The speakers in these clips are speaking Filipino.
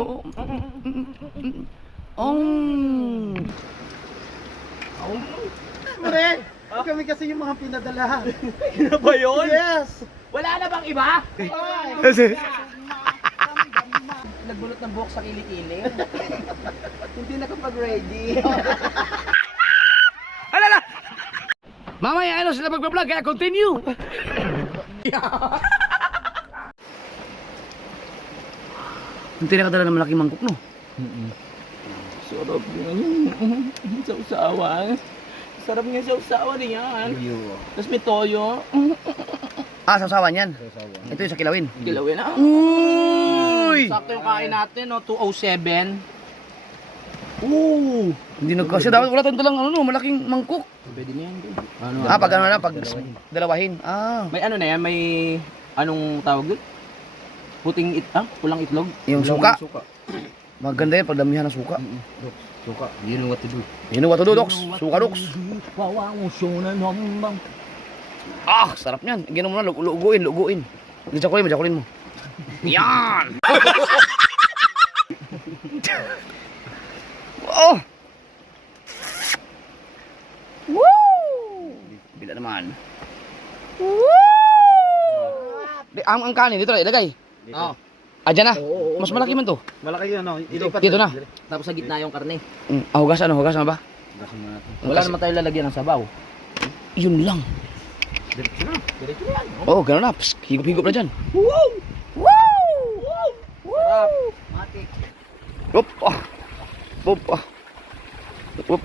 Oo. Pre, kami kasi yung mga pinadala. Ano ba yun? Yes! Wala na bang iba? Kasi, Nagbulot ng buhok sa kilikili. Hindi nakapag-ready. alala! Mamaya ano sila mag-vlog kaya continue. Hindi nakadala ng malaking mangkok, no? Sarap yun. Sa usawa. Sarap nga sa usawa niyan. Tapos may toyo. Ah, sausawan yan. Ito yung sa kilawin. Kilawin na. Uy! Sakto yung kain natin, no? 207. Oo! Hindi nagkasya. Dapat wala tayong dalang ano, no, malaking mangkok. Pwede na yan. Ah, pag ano na, pag dalawahin. Ah, May ano na yan? May anong tawag doon? Pulang itlog? yung suka. Maganda yan, pagdamihan ng suka. Suka. You know what to do. You know what to do, Docs? Suka, Docs. Ah, sarap niyan. Ginom mo na, luguin. Majakulin mo. Yan! Oh! Woo! Bila naman. Woo! Ang kanin dito na ilagay. Oo. Ah, dyan na. Mas malaki man to. Malaki yun, no? Dito na. Tapos sa gitna yung karne. Hugasan ba? Wala naman tayo lalagyan ng sabaw. Yun lang. Diretso na yan. Oh, gano'n na. Psst, higop-higop na dyan. Sarap. Matik. Up, ah. Up, ah. Up.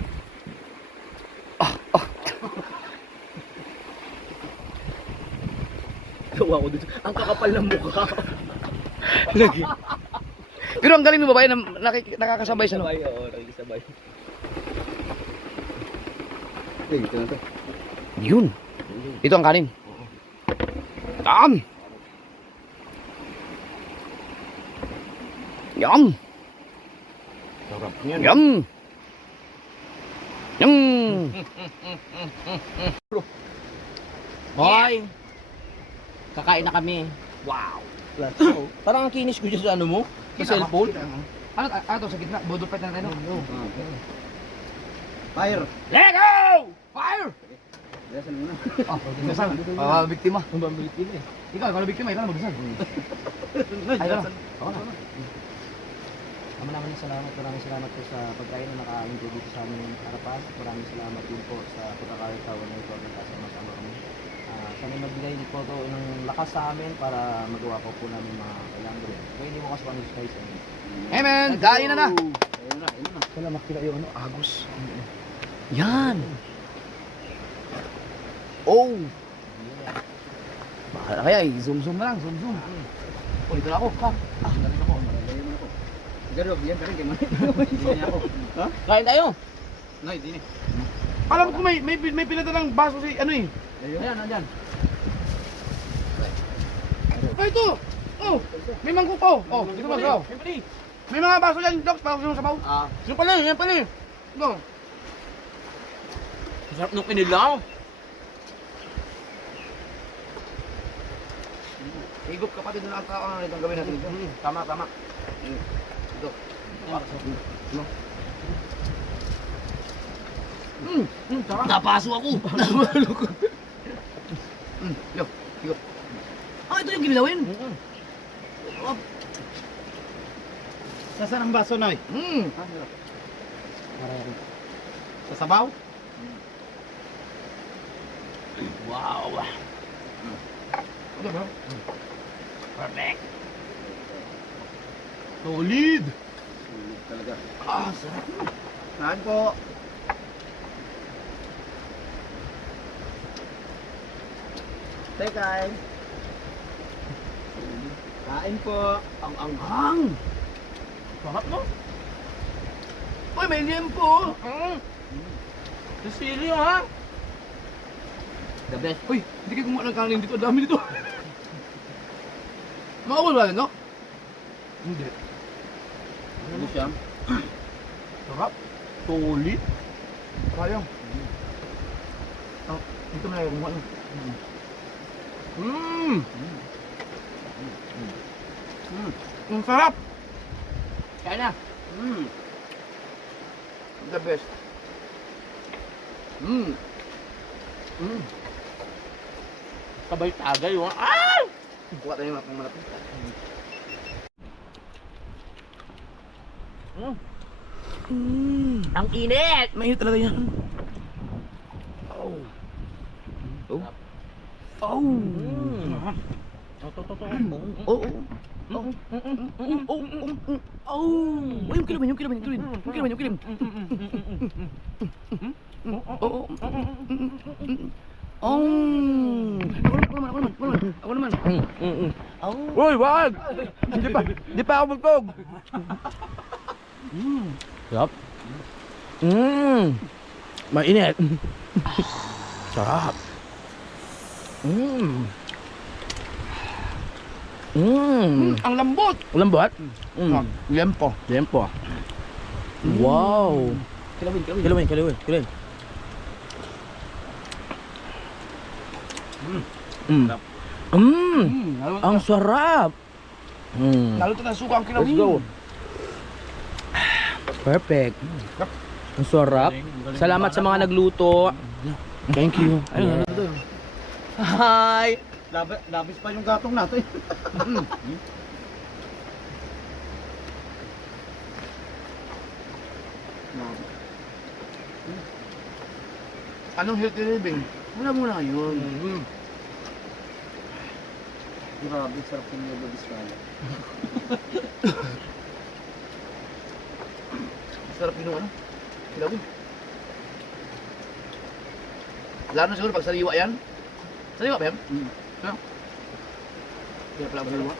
Gawa ko dito. Ang kakapal ng mukha. Lagi. Pero ang galing ng babae na nakakasabay sa no. Oo, nakikisabay. Ito na to. Yun. Ito ang kanin. Yum. Yum. Sarap niyan. Yum. Yum. Hoy! Kakain na kami. Wow! Parang ang kinis ko dyan sa ano mo? Sa cellphone? Ano to sa gitna? Budupet na tayo. Fire! Lego! Fire! Dasal mo na. Dasal. Biktima. Ang bambitin eh. Ikaw, kalau biktima, ikaw na magdasal. Ay, ano? Ako na. Maraming salamat po sa pagkain na nakain po dito sa aming harapan. Maraming salamat din po sa pagkakataon na ito at nagkasama-sama kami. Sana magbigay din po ito ng lakas sa amin para magawa po mga kailangan gawin. Kaya hindi mo kasi pang guys. Amen! Kain na na! Ayun na. Wala makita yung ano, agos. Yan! Oh! Baka kaya zoom na lang, zoom. Oh, dito na ako, ha? Dito ako. Garog, yan ka rin kay Manay. Ako. Ha? Kain tayo! Nay, di ni. Alam ko may pinadalang baso si ano eh. Ayan, nandyan. Ay, ito! Oh! May mangkok pa oh! Oh, dito ba sabaw? May mga baso yan, Docs, para sa sabaw. Yan pala eh. Ito. Sarap nung kinilaw. Higop kapatid na lang tao na itong gawin natin. Tama. Ito. Sarap. Napaso ako! Higop. Ah, ito yung ginilawin? Nasaan ang baso, Noy? Sa sabaw? Wow! Ito ba? Perfect! Solid! Talaga. Ah, sarap. Saan po? Kain. Kain po. Ang anghang! Sarap no? Uy, may liempo! Sicilio ha? The best. Uy, hindi kayo kumuha ng kanin dito. Dami dito. Makawal ba no? Hindi. Ano siya? Sarap. Solid. Sayang. Oh, ito na yung kumuha no. Ang sarap. Kaya na. The best. Kabay tagay yung... Ah! Kuha tayo ng malapit. Ang init! Mainit talaga yan. Oh. Oh. Oh. Oh. Oh. Yung kilamin. Oh. Ako naman. Uy, wag! Di pa ako magtog. Sarap. Mainit. Sarap. Ang lambot. Lambot? Lempo. Wow. Kilawin. Ang sarap. Lalo ito na suka ang kilawin. Let's go. Perfect. Ang sarap. Salamat sa mga nagluto. Thank you. Ayun, hi! Labis pa yung gatong natin. Anong healthy living? Wala muna yun. Grabe, sarap yung Nueva Vizcaya. Sarap yun ano? Kilawin. Lalo na siguro pag sariwa yan. Sariwa ba yan? Ano? Kaya pala sariwa.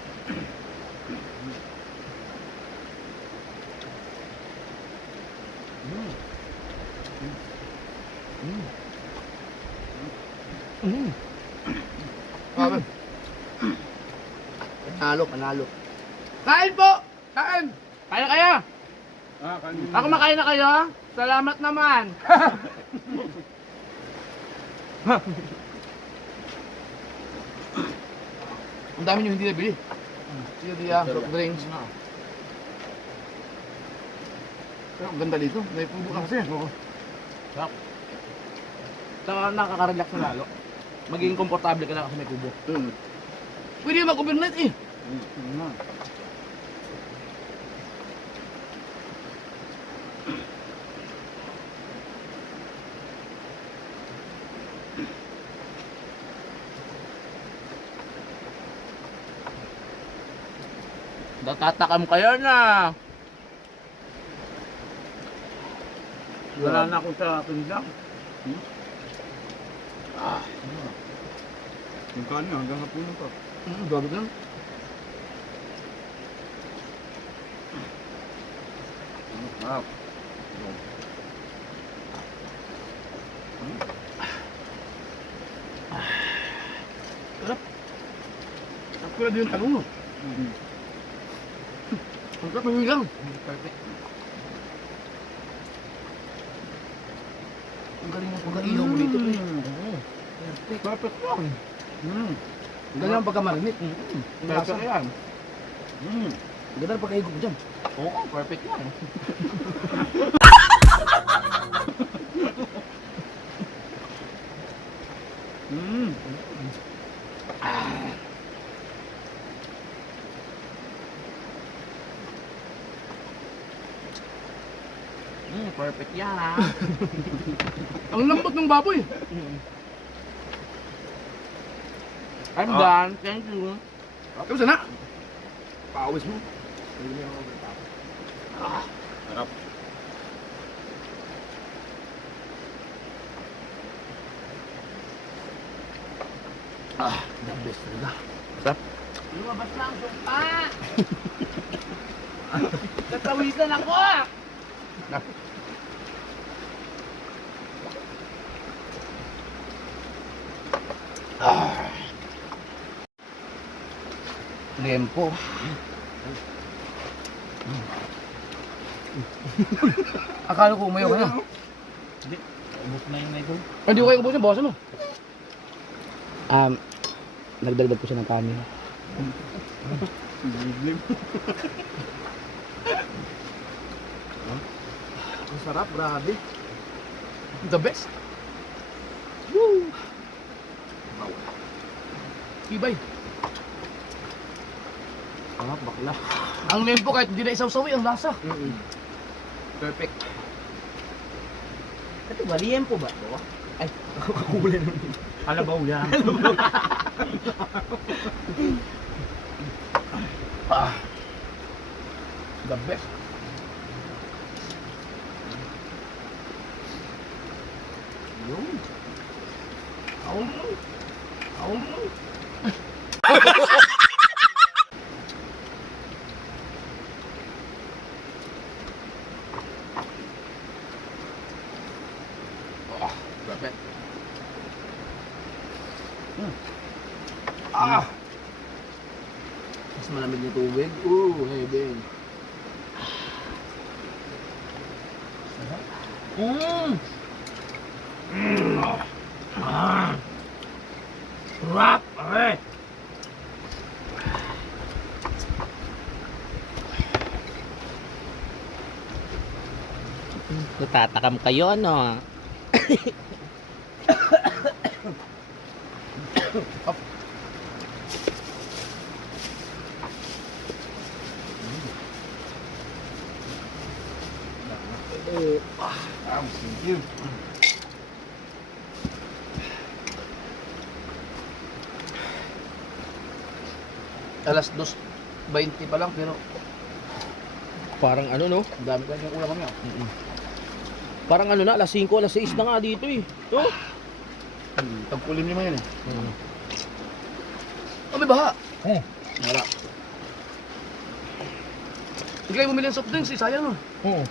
Grabe. Panalo. Kain po! Kain! Kaya kaya! Ako makain na kayo? Salamat naman! Ang dami nyo hindi nabili. Soft drinks. Pero ang ganda dito. May puno na kasi. Sarap. Saka nakaka-relax na lalo. Magiging komportable ka na kasi may kubo. Pwede mag-overnight eh. Natatakam kayo na. Wala na akong sa tunjang. Yung kanin hanggang hapunan pa. Grabe ka. Wow. Sarap. Pwede yung tanong mo. Ang sarap ng wilang. Perfect. Ang galing ng pagkaihaw mo dito. Perfect lang. Ang galing ng pagkamarinit. Perfect yan. Ang ganda ng pagkaigop mo dyan. Oo, perfect yan. Perfect yan ha. Ang lambot ng baboy. I'm done. Thank you. Kamusta na? Pawis mo. Harap. The best talaga. Lumabas na ang sumpa. Tatawisan ako. Lempo. Akala ko umayaw ka na. Hindi. Ubus na yung ito. Hindi ko kayo ubusin, bawasan mo. Nagdagdag ko siya ng kanin. Ang sarap, grabe. The best. Woo! Ibay. Sarap, bakla. Ang lempo kahit hindi na isaw-sawi, ang lasa. Perfect. Ito ba, liempo ba? Ito? Ay, kakulay naman. Alabaw yan. The best. Yun. Perfect. Mas malamig na tubig. Ooh, heaven. Rock! Okay. Natatakam kayo, ano? Thank you. Alas 2:20 pa lang pero Parang ano, no? ang dami kasi yung ulam kami. Parang ano na, alas 5, alas 6 na nga dito eh. Oh? Tagpulim naman yan eh. Oh, may baha. Wala. Hindi kayo bumili ng soft drinks, sayang no. Oo.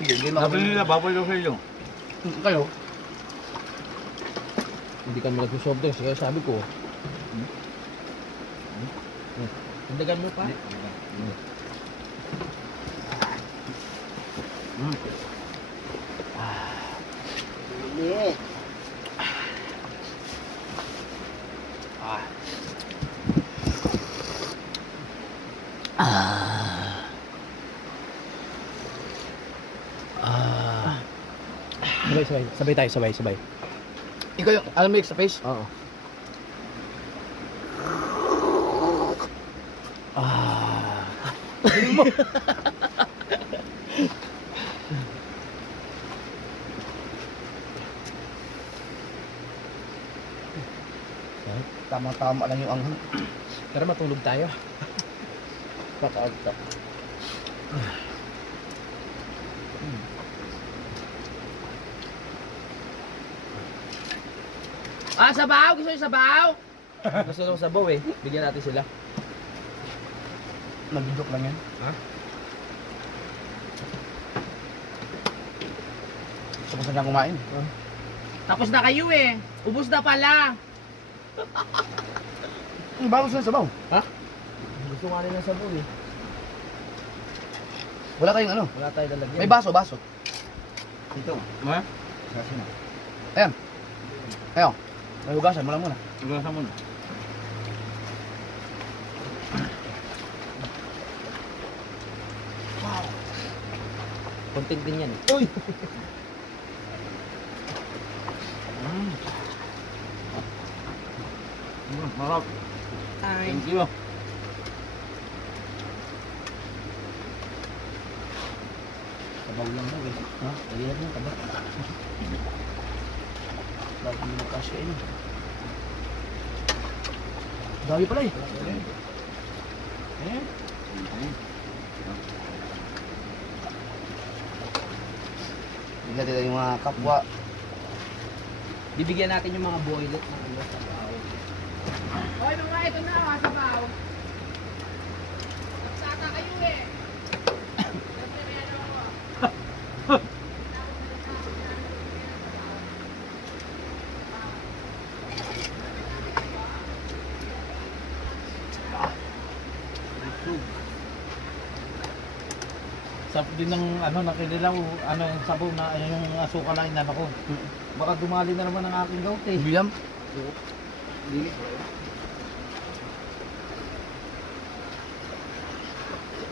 Hindi Sabi nila, bawal daw sa iyo. Kayo? Hindi kami nag-soft drinks, kaya sabi ko. Handagan mo pa? Sabay tayo, sabay. Ikaw yung almix sa face? Oo. Tama-tama lang yung anghang. Tara matulog tayo. Pakaagta. Sabaw! Gusto yung sabaw? Gusto nung sabaw eh. Bigyan natin sila. Nag-joke lang yan. Ha? Gusto ko saan kumain. Tapos na kayo eh. Ubus na pala. Ang bago sila sabaw. Gusto nga nila sabaw eh. Wala kayong ano. Wala tayo lalagyan. May baso. Ito. Ha? Kasi na. Ayan. Ayan. May hugasan. Wala muna. Hugasan mo na. Content din yan eh. Uy! Marap. Thank you. Sabaw lang daw eh. Ha? Lagyan mo taba. Lagi mo magkasya eh. Dami pala eh. Ayan. Bigyan natin yung mga kapwa. Bibigyan natin yung mga boylet ng ano sabaw. Hoy mga ito na, sabaw. Nagsata kayo eh. Siyempre may ano ako. Sarap din ng ano nakinilaw, ano yung sabaw na yung asukal na inano ko. Baka dumali na naman ang aking gout eh. William.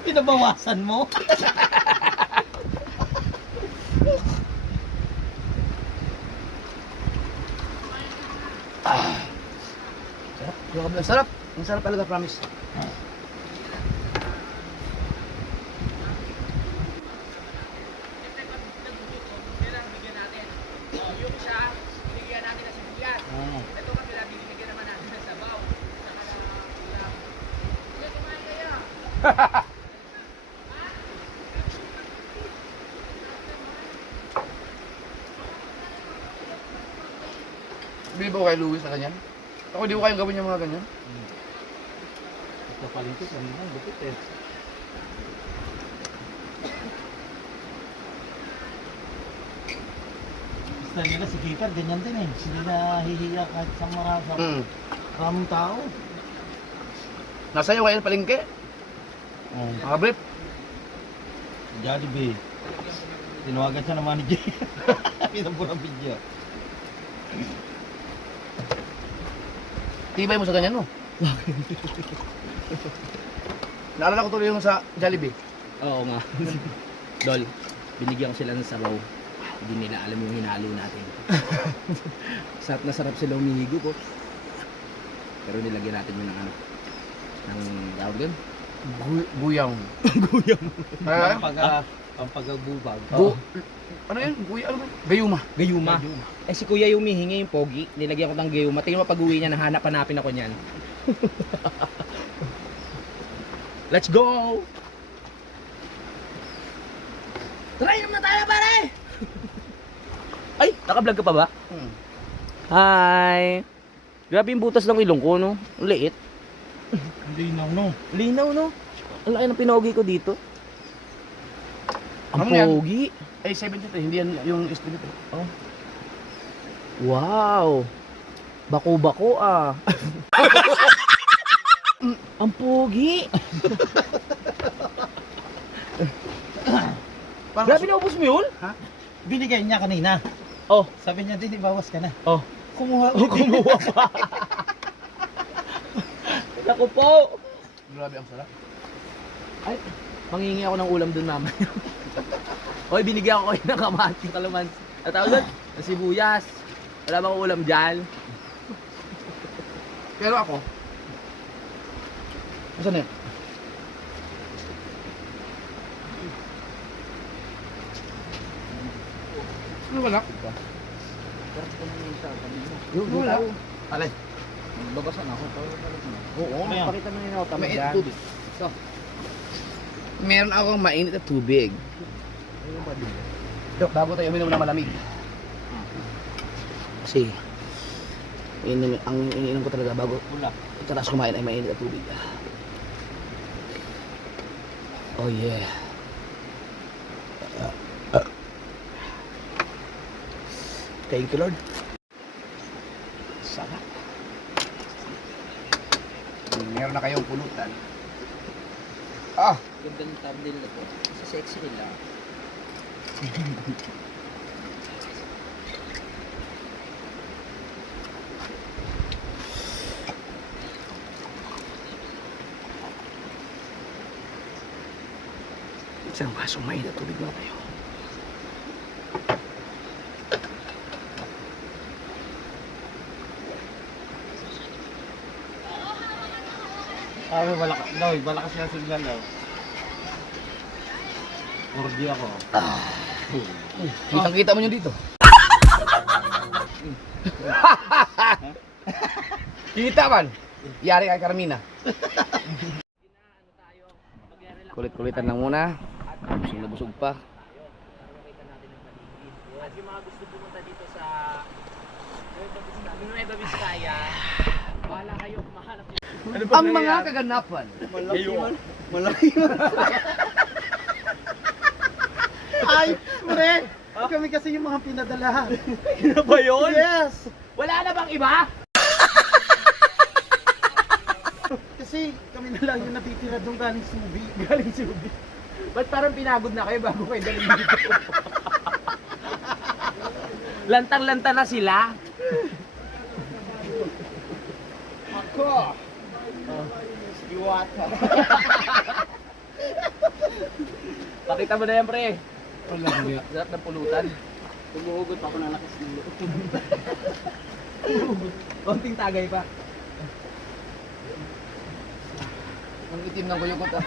Pinabawasan mo? Sarap. Ang sarap. Ang sarap talaga, promise. Yung isa, binigyan natin ng sibuyas. Ito kabila, binigyan naman natin ng sabaw. Saka na ulam. Sige, kumain kayo. Bili ba ko kay Luis na ganyan? Ako di ko kayong gawin yung mga ganyan. Ito palito, kanina, lupit eh. Basta nila si Kikar, ganyan din eh. Hindi na hihiya kahit sa maraming tao. Nasa iyo kayo ng palengke? Mga brief. Jollibee. Tinawagan siya ng manager. Pinapurang video. Tibay mo sa ganyan mo. Naalala ko tuloy yung sa Jollibee. Oo nga. Dol, binigyan ko sila ng sabaw. Hindi nila alam yung hinalo natin. Sarap na sarap sila umihigo po. Pero nilagyan natin yun ng ano. Ng tawag doon? Guyang. Guyang. Pampagabubag. Ano yun? Ano ba? Gayuma. Gayuma. Eh si Kuya yung humihingi yung pogi. Nilagyan ko ng gayuma. Tingnan mo pag uwi niya, hanapin ako niyan. Let's go! Try naman tayo pare! Ay, naka-vlog ka pa ba? Hi! Grabe yung butas ng ilong ko, no? Ang liit. Linaw no. Linaw, no? Ang laki ng pinogi ko dito. Ang Ano yan? pogi. Ay, 73. Hindi yan yung estimate. Oh. Wow! Bako-bako ah. Ang pogi. Grabe naubos mo yun? Ha? Binigay niya kanina. Oh. Sabi niya, di bawas ka na. Oh. Kumuha Oh, kumuha pa. Naku po. Grabe ang sarap. Ay, mangingi ako ng ulam dun mamaya. Hoy, binigyan ko kayo ng kalamansi. At tawag doon, ng sibuyas. Wala bang ulam dyan? Pero ako, saan yan? Ano wala? Wala. Alay. Babasan ako. Oo, Ano pakita mo nila ako mainit na tubig. So, meron akong mainit na tubig. Dok, bago tayo uminom ng malamig. Kasi, ang iniinom ko talaga bago ikataas kumain ay mainit na tubig. Oh yeah. Thank you, Lord. Sarap. Meron na kayong pulutan. Ah! Ganda ng thumbnail na to. Kasi sexy nila. Isang basong mainit na tubig na tayo. Sabi, balakas yung signal daw. Ordi ako. Kitang-kita mo nyo dito. Kita man. Yari kay Carmina. Kulit-kulitan lang muna. Busog na busog pa. At yung mga gusto pumunta dito sa Nueva Vizcaya, bahala kayo mahanap nyo. Ang mga kaganapan. Malaki man. Ay, pre! Kami kasi yung mga pinadala. Ano ba yun? Yes! Wala na bang iba? Kasi kami na lang yung natitira doon galing Subi. Galing Subi. Ba't parang pinagod na kayo bago kayo daling dito? Lantang-lanta na sila. Ako! Diwata. Pakita mo na yan, pre. Wala, hindi. Sarap ng pulutan. Tumuhugot pa ako ng lakas ng loob. Konting tagay pa. Ang itim ng kuyukot ah.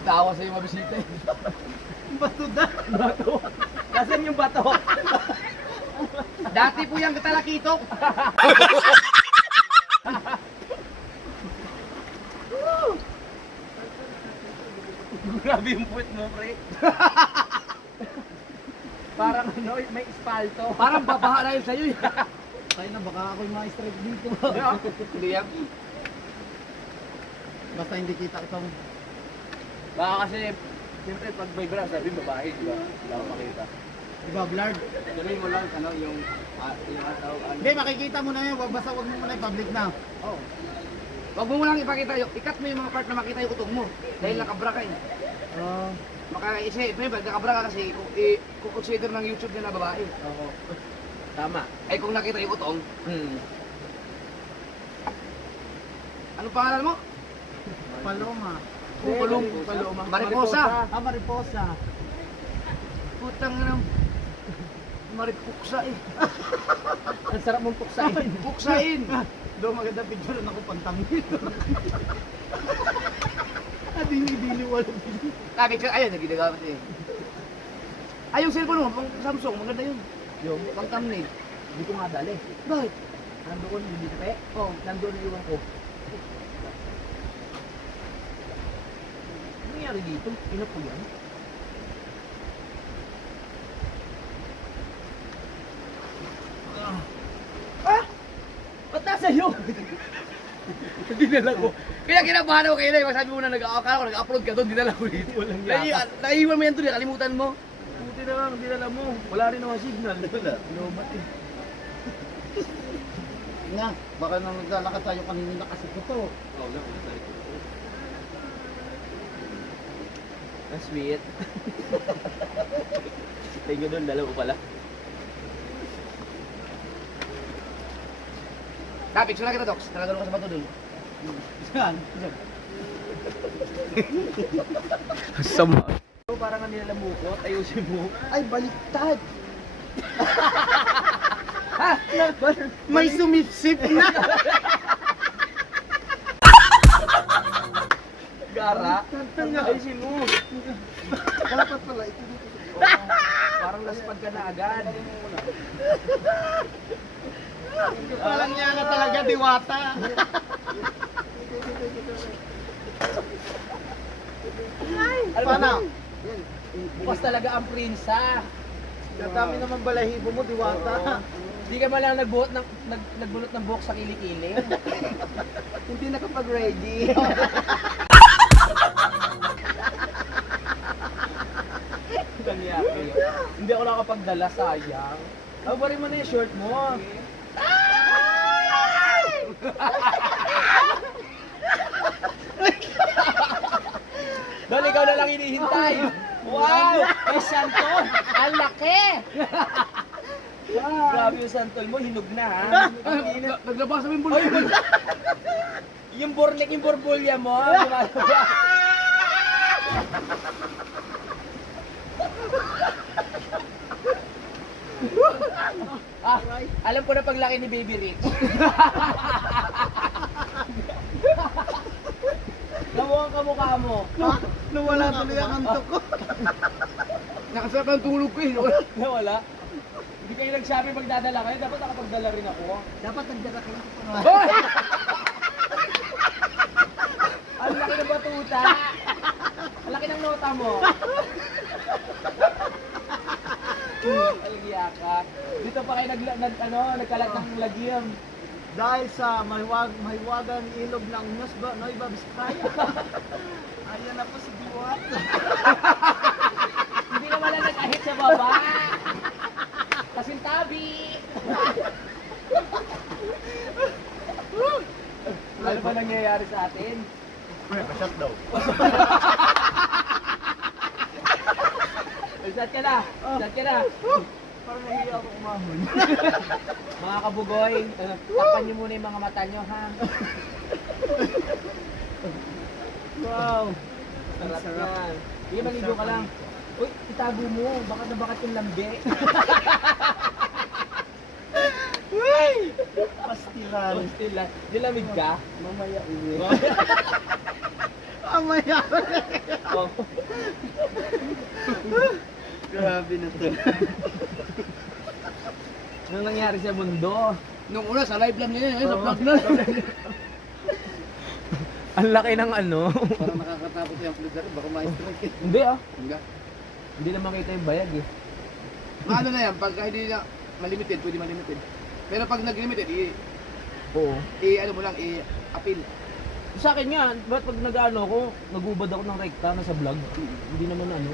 Tawa sa'yo mabisita eh. Bato da! Bato. Nasaan yung bato? Dati po yung katalakitok. Grabe yung puwet mo, pre. Parang ano, may espalto. Parang babaha na yun sa'yo eh. Kaya na baka ako yung ma-strike dito. Hindi yan. Basta hindi kita itong... Baka kasi, siyempre pag may bra, sabi babae, di ba? Wala akong makita. Diba, blurred? Tuloy mo lang, ano, yung ataw, Hindi, makikita mo na yun. Basta wag mo muna i-public na. Wag mo lang ipakita yung, ikat mo yung mga part na makita yung utong mo. Dahil nakabra ka eh. Makaisip, may nakabra ka kasi i-consider ng YouTube nila babae. Oo. Tama. Ay kung nakita yung utong, Hmm. anong pangalan mo? Paloma. Paloma. Mariposa. Ah, mariposa. Putang na maripuksa eh. Ang sarap mong puksain. Puksain. Doon maganda picture na ako pantangin. Dili-dili wala. Sabi ko, ayun, nagigagawa eh. Ay, yung cellphone mo, pang Samsung, maganda yun. Yung, Pang thumbnail. hindi ko nga dali. Bakit? Nandoon yung lipe. Oo, nandoon yung iwan ko. Ano nangyari dito? Ino po yan? Ah! Ba't nasa iyo? Dinala ko. Kaya kinabahan ako kayo na, sabi mo na akala ko nag-upload ka doon, dinala ko dito. Walang yaka. Naiiwan mo yan doon, nakalimutan mo. Buti na lang, dinala mo. Wala rin naman signal. Wala. Lobat eh. Nga, baka nang naglalakad tayo kanina kasi ko to. Oo, lang. Ang sweet. Thank you doon, dalawa pala. Kapit, sula kita, Docs. Talaga ko sa bato doon. Yan. Sama. So, parang ang nilalamukot, ayusin mo. Ay, baliktad! May sumipsip na. Gara. Ayusin mo. Dapat pala, ito dito. Parang laspag ka na agad. Parang niya ka talaga, diwata. Paano? Bukas talaga ang prinsa. Katami naman balahibo mo, diwata. Hindi ka man lang nagbunot ng buhok sa kilikili. Hindi nakapag-ready. Nangyari. Hindi ako nakapagdala, sayang. Abarin mo na yung short mo. Dahil ikaw na lang hinihintay. Wow! May santol! Ang laki! Grabe yung santol mo, hinog na ha. Naglabas sa bimbol. Yung bornek, yung borbulya mo, lumalabas. Alam ko na paglaki ni Baby Rich. Namukhang kamukha mo. Nawala tuloy ang antok ko. Nakasarap ng tulog ko eh. Nawala. Hindi kayo nagsabi magdadala kayo, dapat nakapagdala rin ako. Dapat nagdala kayo. Hoy! Ang laki ng batuta. Ang laki ng nota mo. Aligya ka. Dito pa kayo nagkalat ng lagyam. Dahil sa mahiwagang ilog ng Nueva Vizcaya. Ayan na po si Diwat. Hindi naman lang nag-ahit sa baba. Kasintabi. Ano ba nangyayari sa atin? Pa-shut daw. Start ka na. Start ka na. Parang nahiya ako umahon. Mga kabugoy, takpan niyo muna yung mga mata niyo, ha? Wow. Sarap yan. Nagaligo ka lang. Uy, itago mo. Baka nabakat yung lambe. Uy! Pastilan. Still, nilamig ka? Mamaya uwi. Mamaya. Oh. Grabe na to. Anong nangyari sa mundo? Nung una, sa live lang nila, sa vlog na. Ang laki ng ano. Parang nakakatakot yung vlog natin, baka ma-strike eh. Hindi ah. Hindi. Hindi na makita yung bayag eh. Ano na yan, pagka hindi na malimited, pwede malimited. Pero pag nag-limited, Oo. ano mo lang, appeal. Sa akin nga, ba't pag nag-ano ako, nagubad ako ng rekta na sa vlog, hindi naman ano,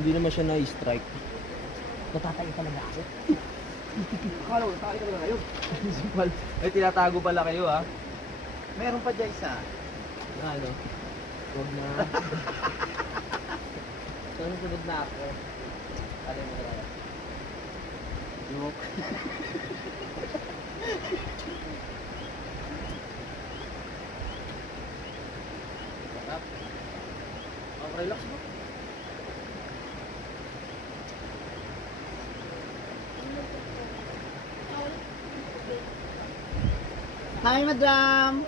hindi naman siya na-strike. Natatay talaga ako. Akala ko, tayo ka lang ngayon. Ay, tinatago pala kayo ah. Meron pa dyan isa. Na ano? Huwag na. Sunod na ako. Ano mo na? Joke. Relax mo. Hi, madam!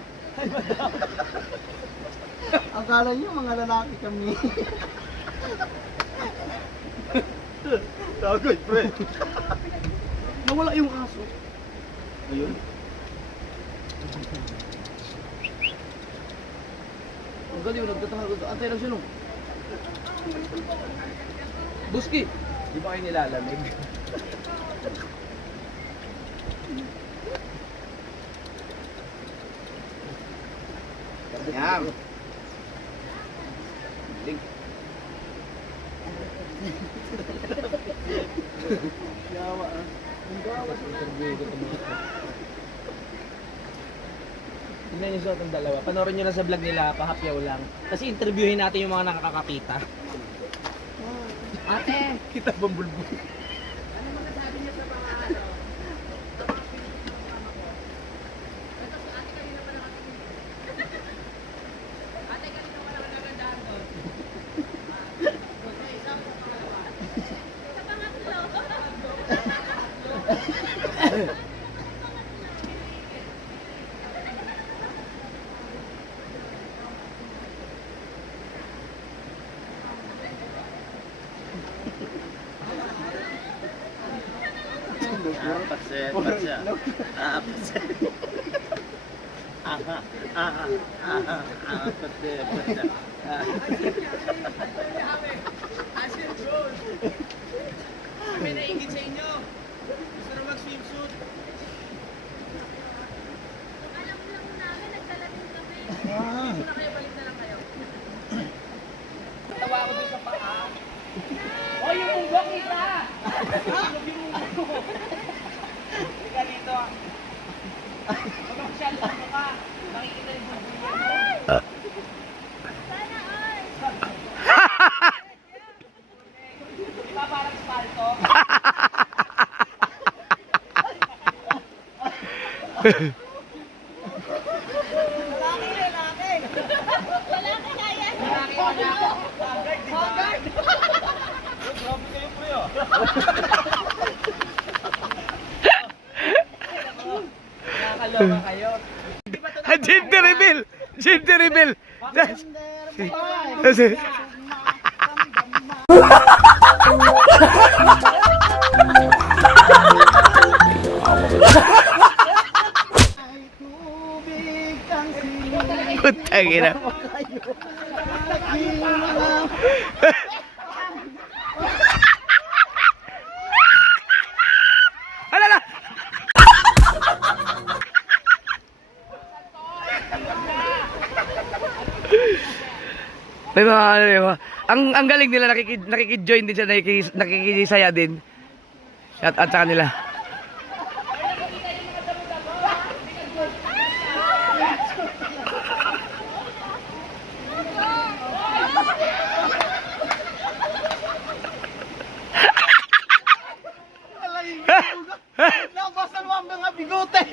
Akala niyo mga lalaki kami. Tagoy, pre. Nawala yung aso. Ayun. Ang galing, nagtatago. Antay lang siya nung. Buski. Di ba kayo nilalamig? Yan. Link. Yawa ah. Tignan niyo sa itong dalawa. Panoorin niyo na sa vlog nila, pahapyaw lang. Kasi interviewin natin yung mga nakakakita. Ate! Kita bang bulbul? Ano masasabi niyo sa mga ano? Sa mga pinis ng mama ko? Ito si ate kanina pa nakatingin. Ate kanina pa nakagandahan doon. Sa isang sa pangalawa. Sa pangatlo. Paset. Paset. Paset. Asin Joel. Kami naingit sa inyo. Gusto na mag-swimsuit. Alam lang namin, nagdalating kami. Gusto na kayo, balik na lang kayo. Tawa ako dun sa paa. Oh, yung munggo kita! Yung munggo. Halika dito. Mag-official lang ka. Makikita yung munggo niya. Sana all! Di ba parang spalto? Wala ka kaya! Marami pa na ako. Hogard! Nakakaloka kayo. Gender reveal! Gender reveal! Putang ina. Alala! May mga ano yun, ang galing nila, nakikid-join din siya, nakikisaya din. Shout out sa kanila. Nabasan mo ang mga bigote.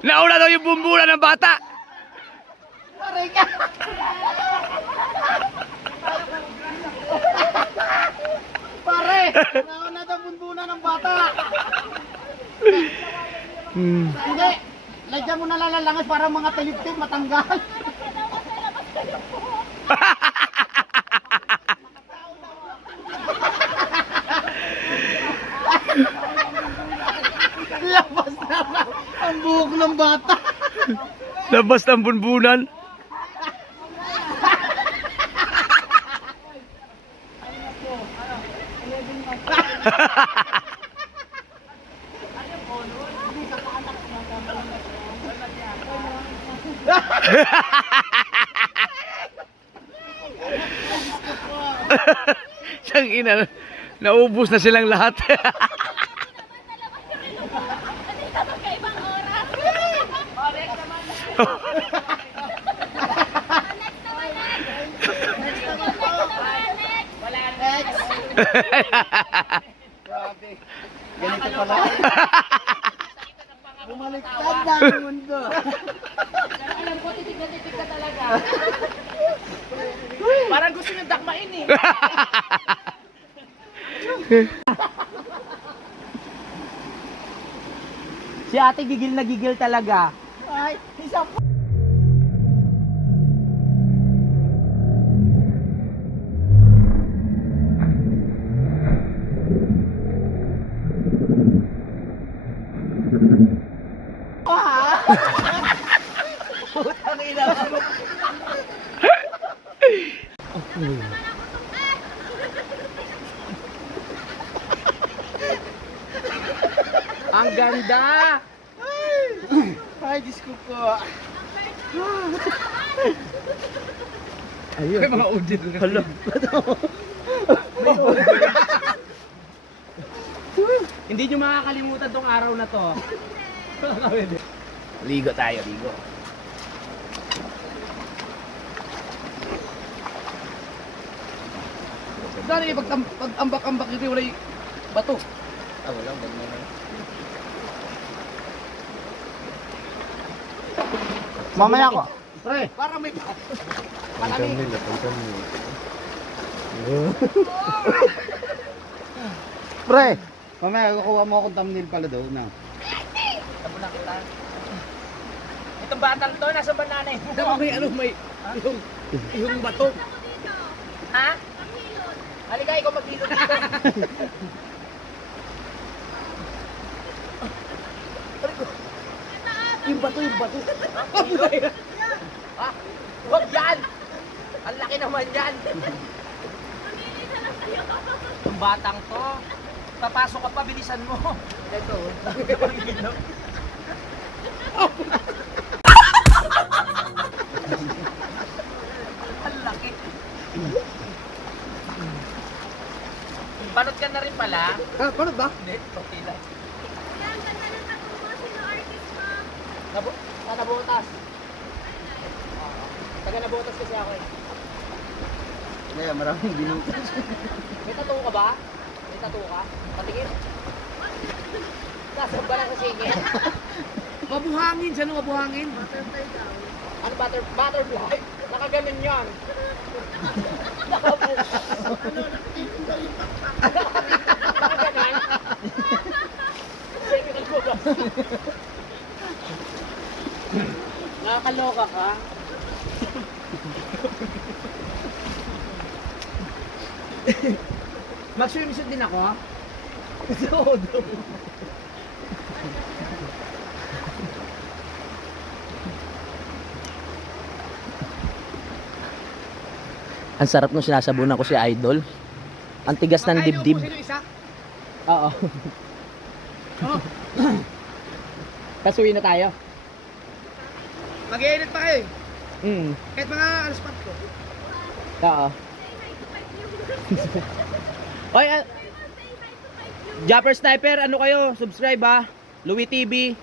Nauna daw yung bumbulan ng bata. Pare! Nauna daw bunbuna ng bata! Hindi! Lagyan mo na lalangas para mga taliptip matanggal. Labas na ang buhok ng bata. Labas ng bunbunan. Siyang ina, naubos na silang lahat. Kanina magkaibang oras. Next naman, next. Grabe. Ganito pala. Bumaliktad na ang mundo. Alam ko, titig na titig ka talaga. Parang gusto niyong dakmain eh. Si ate gigil na gigil talaga. Ay, isa pa. Putang ina. Ang ganda! Ay, Diyos ko po. May mga audit. Hala. Hindi nyo makakalimutan tong araw na to. Ligo tayo, ligo. Dali, pag-ambak-ambak nito, wala yung bato. Ah, wala, wag na. Mamaya ko. Pre, para may malamig. Pre, mamaya kukuha mo akong thumbnail pala daw na. Tabo na kita. Itong batang to, nasa banana eh. Dapat may ano, may yung bato. Ha? Halika, ikaw maghilot dito. Yung bato, yung bato. Ha? Huwag yan! Ang laki naman yan. Itong batang to, papasok ka pa, bilisan mo. Ito. Ang laki. Panot ka na rin pala. Ah, paano ba? Hindi, okay lang. Yan, ganda ng tattoo mo. Sino artist mo? Nabutas. Taga nabutas kasi ako eh. Kaya maraming ginutas. May tattoo ka ba? May tattoo ka? Patingin. Nasaan ba lang sa singit? Mabuhangin, siya nung mabuhangin. Ano butterfly? Nakaganon yan. Nakabukas. Nakaganon? Sige, nagbukas. Nakakaloka ka? Mag-swimsuit din ako? Ang sarap nung sinasabunan ko si Idol. Ang tigas ng dibdib. Sino isa? Oo. Kasuwi na tayo. Mag-i-edit pa kayo eh. Kahit mga spot ko. Oo. Oy, Japper Sniper, ano kayo? Subscribe ha. Louie TV.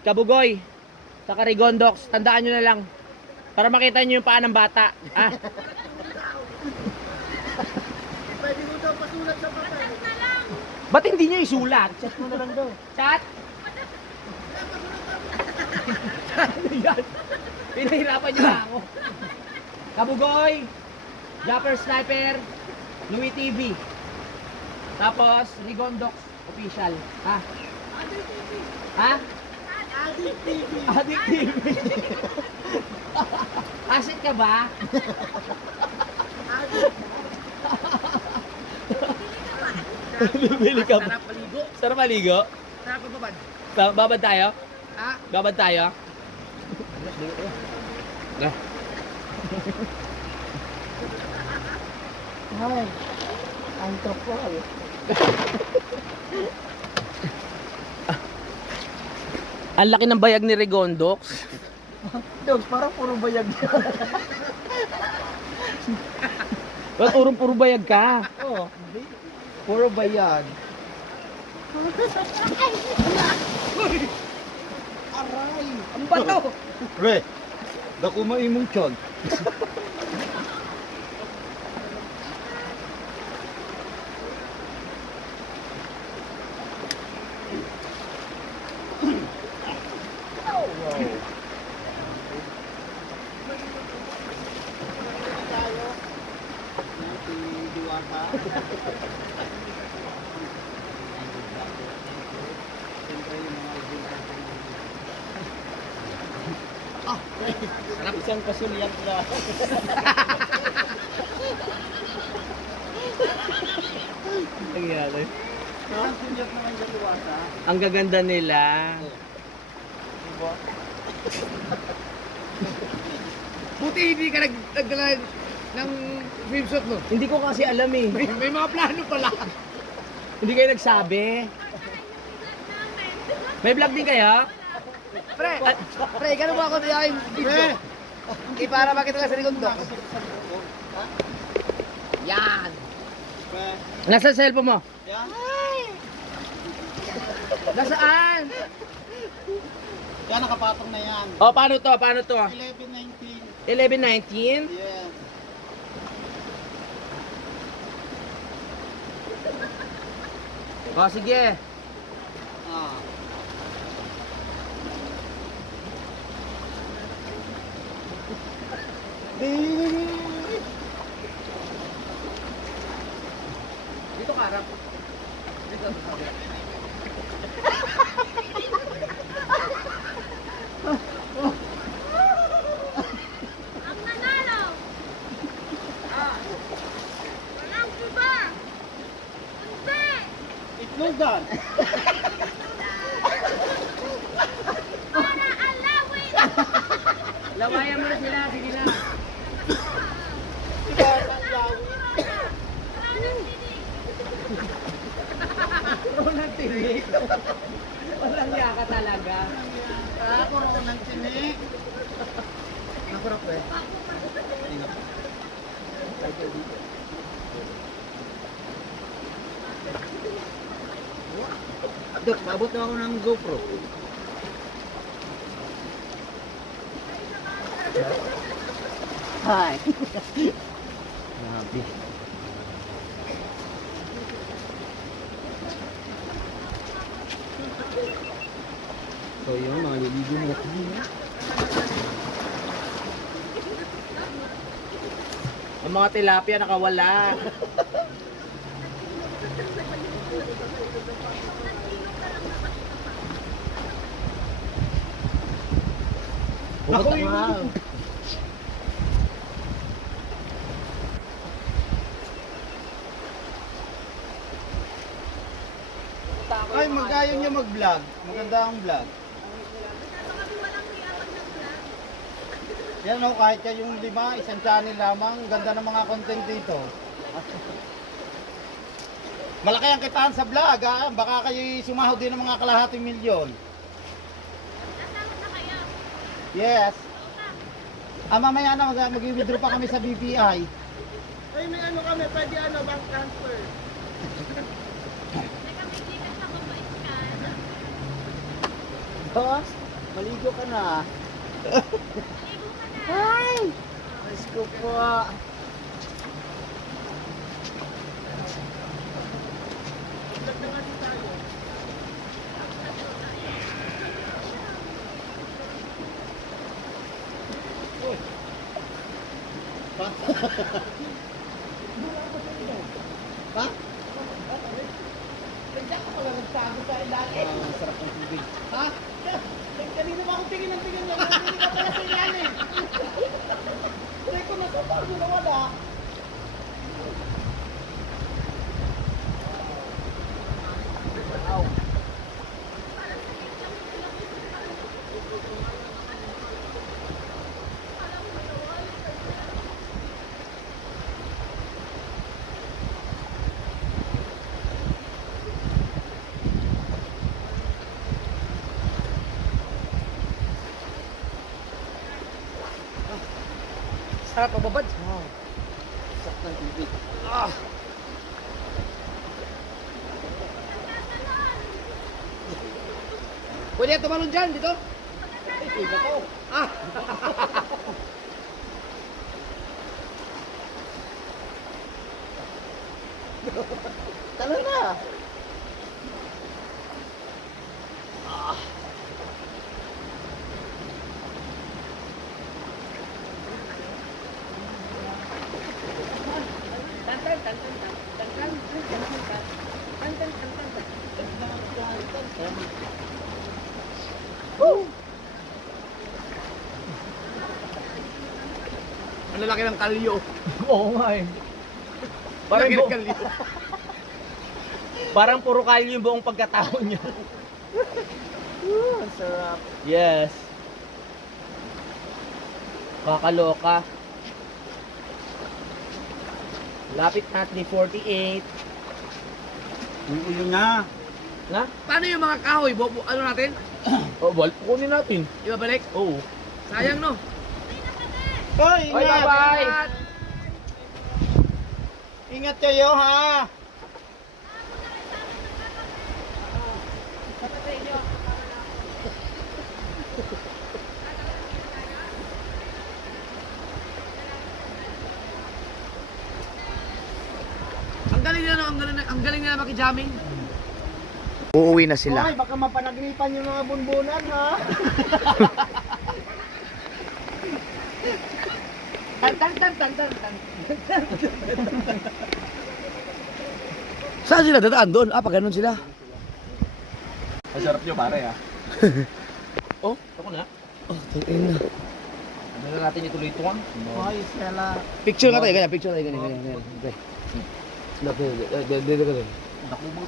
Kabugoy. Saka Rigondox. Tandaan nyo na lang. Para makita nyo yung paa ng bata. Ah. na lang. Ba't hindi niya isulat? Chat mo na lang daw. Chat? Ano yan? Pinahirapan niyo na ako. Kabugoy, Japper Sniper, Louis TV. Tapos, Rigondox Official. Ha? Ha? Addict TV. Asit ka ba? Bibili ka ba? Sarap maligo. Sarap maligo? Sarap pagbabad. Babad tayo? Ha? Babad tayo? Ay, ang kapal. Ang laki ng bayag ni Rigondox. Dogs, parang puro bayag yan. Ba't puro bayag ka? Oo, puro bayag. Aray! Ang bato! Re, dako maimong tiyan. Isang pasulyat na. Nangyari. Isang sulyat naman dyan luwasa. Ang gaganda nila. Diba? Buti hindi ka nagdala ng swimsuit mo. Hindi ko kasi alam eh. May mga plano pala. Hindi kayo nagsabi. May vlog din kayo? Pre, ganun mo ako diyan. Pre! Para makita ka sa Rigondo. Yan. Nasa cellphone mo? Yan. Nasaan? Yan, nakapatong na yan. Oh, paano to? Paano to? 11:19. 11:19? Yes. Oh, sige. Ah. Dito ka, harap. Dito. Ang nanalo. Walang iba. Hindi. Itlogan. Para alawin. Lawayan mo na sila. Sige na. Walang tinik. Walang yaka talaga. Ako rin ng tinik. Nakurap eh. Dok, maabot na ako ng GoPro. Hi. Grabe. So yun, mga liligo mo. Ang mga tilapia nakawala. Ako yung... Ay, magayo niya mag-vlog. Maganda ang vlog. Yan o, kahit yan yung 5, isang channel lamang. Ganda ng mga content dito. Malaki ang kitaan sa vlog, ha? Baka kayo sumahod din ng mga kalahating milyon. Nasama na kayo. Yes. Mamaya na mag-withdraw pa kami sa BPI. Teka, may gigas ako pa iskan. Boss, maligo ka na. Ligo ka na. Hi! Let's go po. Ha? Nandiyan ka pala nagtago sa ilalim. Sarap ng tubig. Ha? Kanina ba akong tingin ng tingin niya? Hindi ka pala sa ilalim. Hindi ko nasatago na wala. Sarap pagbabad. Sarap ng tubig. Ah. Pwede ka tumalon dyan, dito? Iba ko. Ah! Tala na. Ang lalaki ng kalyo. Oo nga eh. Parang Parang, kalyo. parang puro kalyo yung buong pagkatao niya. Ang sarap. Yes. Kakaloka. Lapit na 3:48. Uulo na. Na? Paano yung mga kahoy? Ano natin? Oh, bal, kunin natin. Ibabalik? Oo. Sayang, no? Hoy, Bye, ingat! bye-bye! Ingat kayo, ha? Ang galing nila, no? Ang galing nila makijamming. Uuwi na Hoy, baka mapanagripan yung mga bunbunan, ha? Saan sila dadaan doon? Ah, pag ganun sila. Masarap nyo pare ah. Oh, ako na. Oh, tingin na. Ano na natin ituloy ito ah? Hoy, Stella. Picture nga tayo, ganyan. Picture tayo, ganyan. Okay. Look, dito ka doon. Naku mo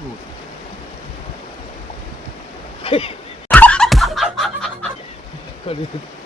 Ganyan.